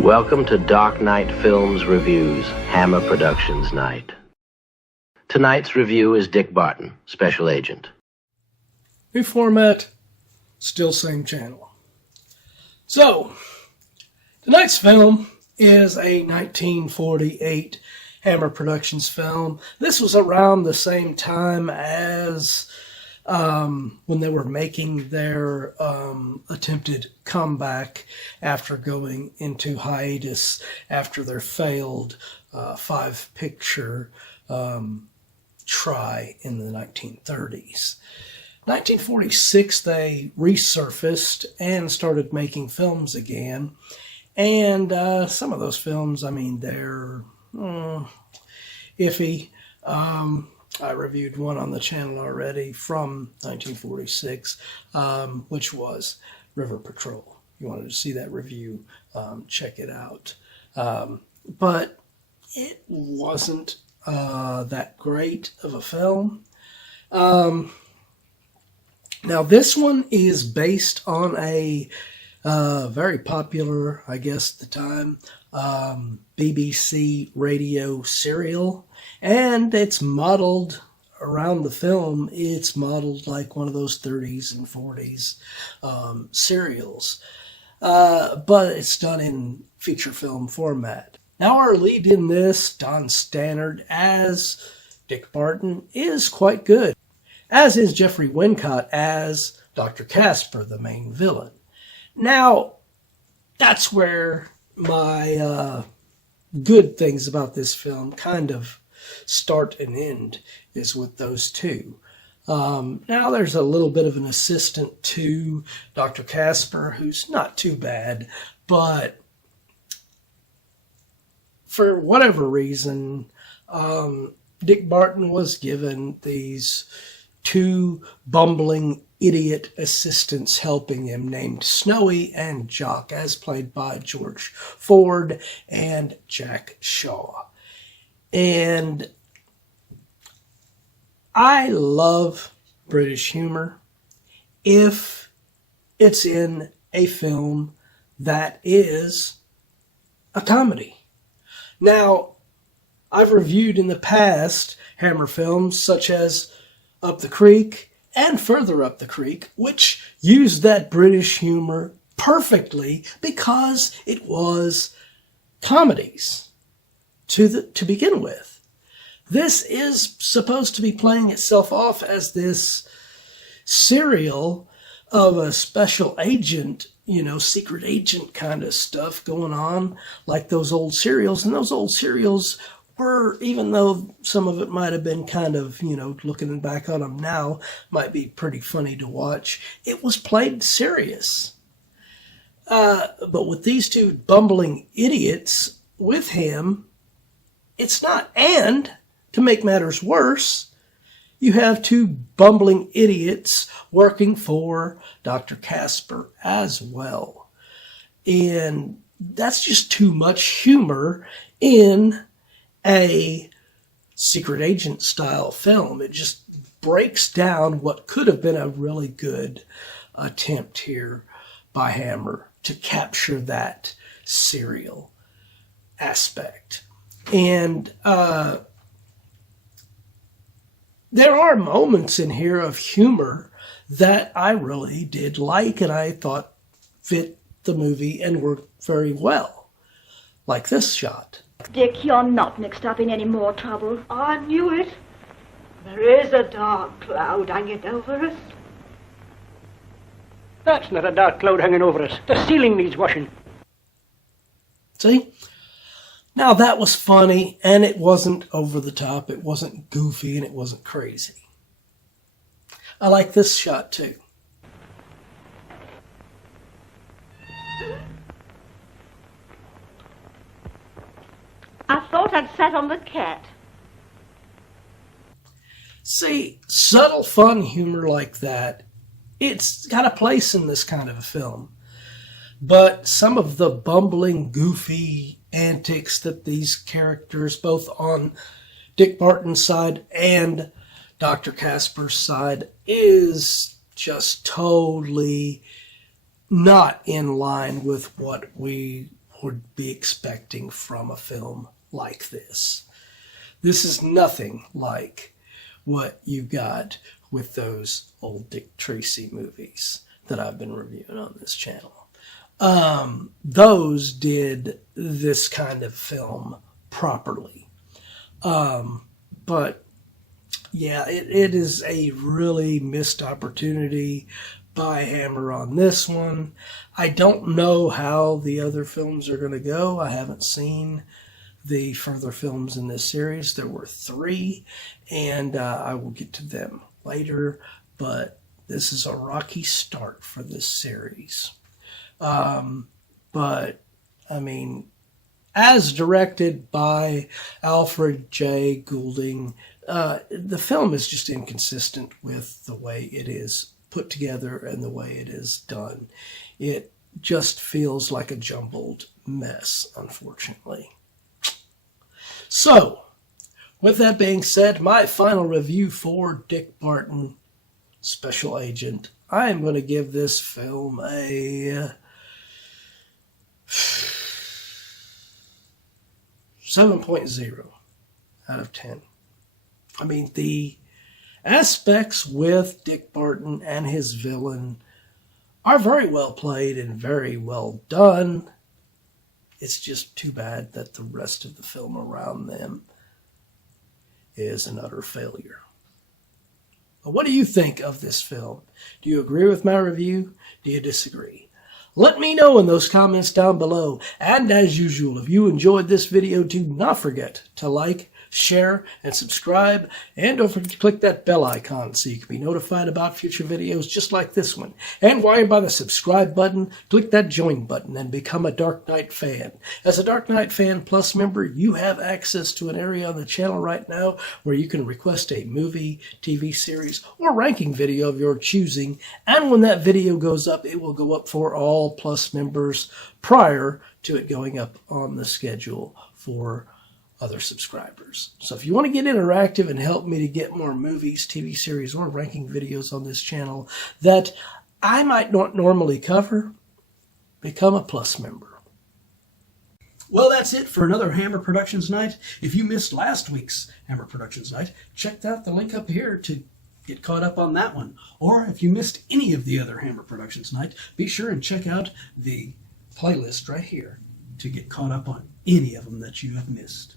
Welcome to Dark Knight Films Reviews, Hammer Productions Night. Tonight's review is Dick Barton, Special Agent. New format, still same channel. So, tonight's film is a 1948 Hammer Productions film. This was around the same time as when they were making their attempted comeback after going into hiatus after their failed five-picture try in the 1930s. 1946, they resurfaced and started making films again. And some of those films, I mean, they're iffy. I reviewed one on the channel already from 1946, which was River Patrol. If you wanted to see that review, check it out. But it wasn't that great of a film. Now, this one is based on a very popular, I guess at the time, BBC radio serial, and it's modeled around the film. It's modeled like one of those 30s and 40s serials, but it's done in feature film format. Now, our lead in this, Don Stannard as Dick Barton, is quite good, as is Geoffrey Wincott as Dr. Casper, the main villain. Now, that's where my good things about this film kind of start and end, is with those two. Now, there's a little bit of an assistant to Dr. Casper who's not too bad, but for whatever reason, Dick Barton was given these two bumbling idiot assistants helping him named Snowy and Jock, as played by George Ford and Jack Shaw. And I love British humor if it's in a film that is a comedy. Now, I've reviewed in the past Hammer films such as Up the Creek and Further Up the Creek, which used that British humor perfectly because it was comedies to begin with. This is supposed to be playing itself off as this serial of a special agent, secret agent kind of stuff going on, like those old serials. And those old serials were, even though some of it might have been kind of, looking back on them now, might be pretty funny to watch, it was played serious. But with these two bumbling idiots with him, it's not. And to make matters worse, you have two bumbling idiots working for Dr. Casper as well. And that's just too much humor in a secret agent style film. It just breaks down what could have been a really good attempt here by Hammer to capture that serial aspect. And there are moments in here of humor that I really did like and I thought fit the movie and worked very well, like this shot. Dick, you're not mixed up in any more trouble. I knew it. There is a dark cloud hanging over us. That's not a dark cloud hanging over us. The ceiling needs washing. See? Now, that was funny, and it wasn't over the top. It wasn't goofy, and it wasn't crazy. I like this shot, too. I thought I'd sat on the cat. See, subtle fun humor like that, it's got a place in this kind of a film. But some of the bumbling, goofy antics that these characters, both on Dick Barton's side and Dr. Casper's side, is just totally not in line with what we would be expecting from a film like this. This is nothing like what you got with those old Dick Tracy movies that I've been reviewing on this channel. Those did this kind of film properly. But yeah, it is a really missed opportunity by Hammer on this one. I don't know how the other films are going to go. I haven't seen the further films in this series. There were 3, and I will get to them later, but this is a rocky start for this series. But, I mean, as directed by Alfred J. Goulding, the film is just inconsistent with the way it is put together and the way it is done. It just feels like a jumbled mess, unfortunately. So, with that being said, my final review for Dick Barton, Special Agent, I am going to give this film a 7.0 out of 10. I mean, the aspects with Dick Barton and his villain are very well played and very well done. It's just too bad that the rest of the film around them is an utter failure. But what do you think of this film? Do you agree with my review? Do you disagree? Let me know in those comments down below. And as usual, if you enjoyed this video, do not forget to like, share, and subscribe. And don't forget to click that bell icon so you can be notified about future videos just like this one. And while you're by the subscribe button, click that join button and become a Dark Knight fan. As a Dark Knight Fan Plus member, you have access to an area on the channel right now where you can request a movie, TV series, or ranking video of your choosing. And when that video goes up, it will go up for all Plus members prior to it going up on the schedule for other subscribers. So if you want to get interactive and help me to get more movies, TV series, or ranking videos on this channel that I might not normally cover, become a Plus member. Well, that's it for another Hammer Productions Night. If you missed last week's Hammer Productions Night, check out the link up here to get caught up on that one. Or if you missed any of the other Hammer Productions Night, be sure and check out the playlist right here to get caught up on any of them that you have missed.